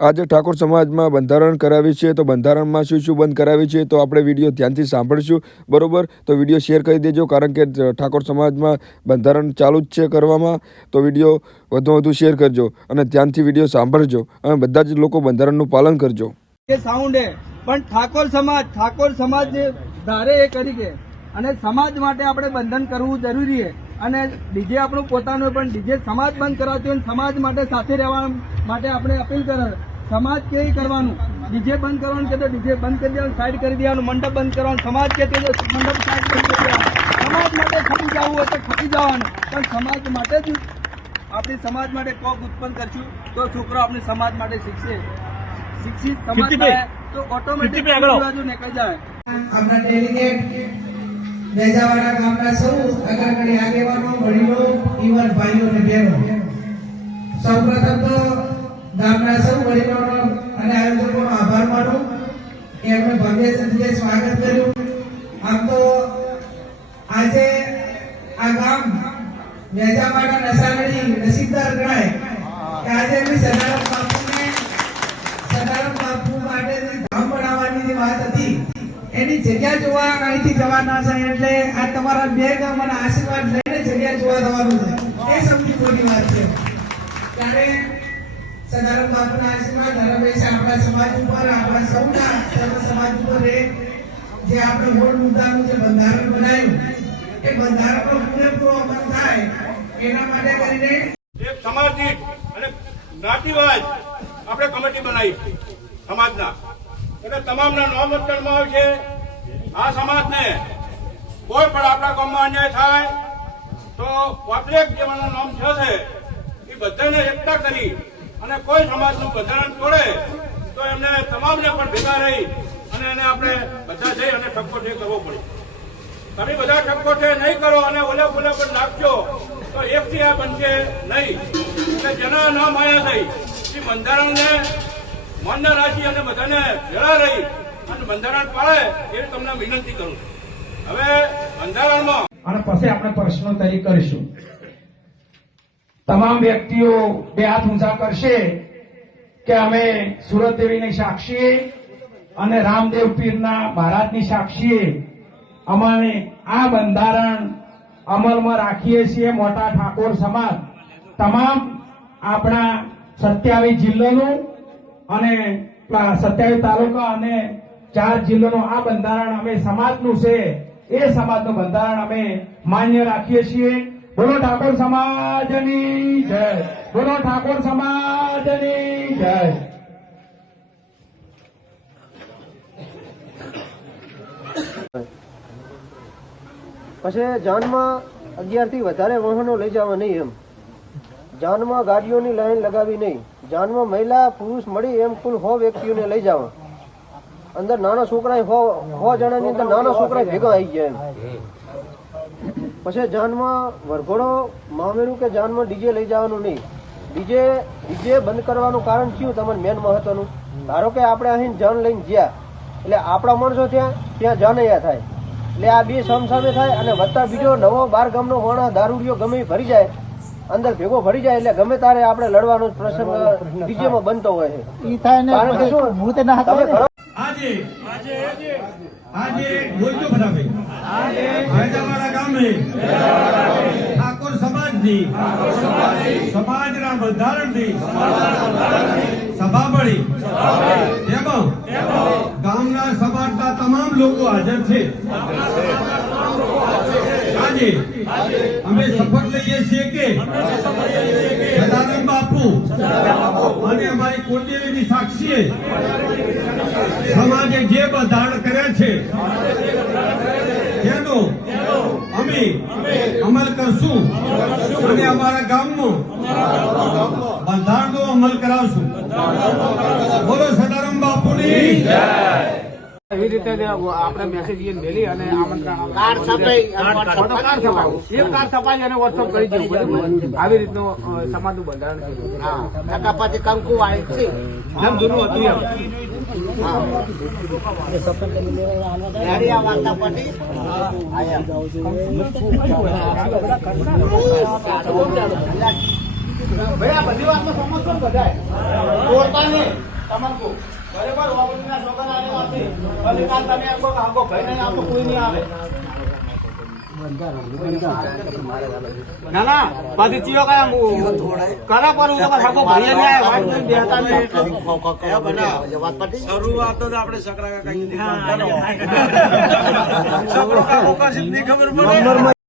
આજે ઠાકોર સમાજમાં બંધારણ કરાવી છે, તો બંધારણમાં શું શું બંધ કરાવી છે તો આપણે વિડીયો ધ્યાનથી સાંભળીશું, બરાબર? તો વિડીયો શેર કરી દેજો, કારણ કે ઠાકોર સમાજમાં બંધારણ ચાલુ જ છે કરવામાં. તો વિડીયો વધુ વધુ શેર કરજો અને ધ્યાનથી વિડીયો સાંભળજો અને બધા જ લોકો બંધારણનું પાલન કરજો. એ સાઉન્ડ હે પણ ઠાકોર સમાજ ધારે એ કરી કે અને સમાજ માટે આપણે બંધન કરવું જરૂરી છે. અને ડીજે આપણું પોતાનું પણ ડીજે સમાજ બંધ કરાવતી હોય, સમાજ માટે સાથે રહેવા માટે આપણે અપીલ કરે. સમાજ કે કરવાનું, ડીજે બંધ કરવાનું કે તો ડીજે બંધ કરી દેવાનું, સાઈડ કરી દેવાનું, મંડપ બંધ કરવાનું. સમાજ કે મંડપ સાઈડ કરી દેવાનું. સમાજ માટે ખપી જવું હોય તો ખપી જવાનું, પણ સમાજ માટે જ આપણી સમાજ માટે કોક ઉત્પન્ન કરશું તો છોકરો આપણે સમાજ માટે શીખશે. શિક્ષિત સમાજ તો ઓટોમેટિક બાજુ નીકળી જાય. આપણા ડેલિગેટ બેજાવાડા ગામના સૌ આગળની આગેવાનો, વડીલો, યુવાન ભાઈઓ અને બહેનો, સૌપ્રથમ તો ગામના સૌ વડીલોનો અને આયોજકોનો આભાર માનું કે એમણે ભવ્ય રીતે સ્વાગત કર્યું. આમ તો આજે આ ગામ બેજાવાડા નસાલડી નસીબદાર ગણાય કે આજે એમની સદારામ બાપુ માટે ગામ બનાવવાની વાત હતી, એની જગ્યા જોવા અહીંથી જવાના છે. એટલે આ તમારા બે ગામ અને આશીર્વાદ લઈને જગ્યા જોવા જવાનું છે, એ સૌથી મોટી વાત છે. ત્યારે સદારામ બાપુના આશીર્વાદ હરમેશા આપણા સમાજ ઉપર, આપણા સૌના સર્વ સમાજ ઉપર રહે. જે આપણે મૂળ મુદ્દાનું જે બંધારણ બનાવ્યું એ બંધારણનો પૂરેપૂરો અમલ થાય એના માટે કરીને એક સમાજ દીઠ અને જ્ઞાતિવાદ આપણે કમિટી બનાવી સમાજના, એટલે તમામના નોમ કરવામાં આવશે. આ સમાજને કોઈ પણ આપણા ગામમાં અન્યાય થાય તો પબ્લિક જેવાના નામ છે એ બધાને એકઠા કરી અને કોઈ સમાજનું બંધારણ તોડે તો એમને તમામને પણ ભેગા રહી અને એને આપણે બધા જઈ અને ઠપકો કરવો પડે. તમે બધા ઠપકો નહીં કરો અને ઓલે બોલે પણ નાખજો તો એકથી આ બનશે નહીં. એટલે જેના નામ આવ્યા થઈ એ બંધારણને માન્ય રાખી અને બધાને ભેળા રહી અને બંધારણ પાળે એવી તમને વિનંતી કરું. હવે બંધારણમાં અને પછી આપણે પ્રશ્નોત્તરી કરીશું. તમામ વ્યક્તિઓ બે હાથ ઊંચા કરશે કે અમે સુરત દેવીની સાક્ષીએ અને રામદેવ પીરના મહારાજની સાક્ષીએ અમારે આ બંધારણ અમલમાં રાખીએ છીએ. મોટા ઠાકોર સમાજ તમામ આપણા 27 જિલ્લાનું અને 27 તાલુકા અને 4 જિલ્લાનું આ બંધારણ અમે સમાજનું છે, એ સમાજનું બંધારણ અમે માન્ય રાખીએ છીએ. બોલો ઠાકોર સમાજની જય, બોલો ઠાકોર સમાજની જય. પછી જાનમાં 11 થી વધારે વાહનો લઈ જવા નહીં. એમ જાનમાં ગાડીઓની લાઈન લગાવી નહીં. જાનમાં મહિલા પુરુષ મળી એમ કુલ 100 વ્યક્તિઓને લઈ જવા. અંદર નાના છોકરા 100 જણાની અંદર નાના છોકરા ભેગા આવી ગયા. એમ પછી જાનમાં વરઘોડો મામેરું કે જાનમાં ડીજે લઈ જવાનું નહીં. ડીજે બંધ કરવાનું કારણ શું તમને મેન મહત્વનું? ધારો કે આપણે અહીં જાન લઈને ગયા એટલે આપણા માણસો ત્યાં જાનૈયા થાય, એટલે આ બે સામસામે થાય અને વત્તા બીજો નવો 12 ગામનો માણસ દારૂડિયો ગમે ભરી જાય, અંદર ભેગો ભરી જાય, એટલે ગમે તારે આપણે લડવાનો પ્રસંગ ડીજેમાં બનતો હોય છે. કારણ કે શું આજે બોલજો બરાબર. આજે ગામે ઠાકોર સમાજની સમાજના બંધારણની સભા મળી, એમાં ગામના સમાજના તમામ લોકો હાજર છે. આજે અમે શપથ લઈએ છીએ કે સદાનંદ બાપુ અને અમારી કુળદેવીની સાક્ષીએ સમાજે જે બંધારણ કર્યા છે તેનો અમે અમલ કરશું અને અમારા ગામમાં બંધારણનો અમલ કરાવશું. બોલો સદાનંદ બાપુની જય. એવી રીતે આપણે મેસેજ મેલી અને આમંત્રણ કાર છપાઈ અને વોટ્સઅપ કરી દેવું. આવી રીતનું સમાજનું બંધારણ થયું. પછી કંકુ વાળી છે જેમ જૂનું હતું એમ. ભાઈ આ બધી વાતમાં સમજશો ને બધાય તોડતા નહીં તમારે બરાબર ઓગણીના છોકરા આવેવાથી ભલે કાલ તમે એમ કહો કે આખો ભાઈ નહીં આપો કોઈ નહીં આવે ના ના પાછી ચીયો કયા કરા પર હું તો આખો ભાઈ નહીં આવે વાત જોઈને બેહતા નહીં શરૂઆત તો આપણે સકરા કાકા ખબર પડે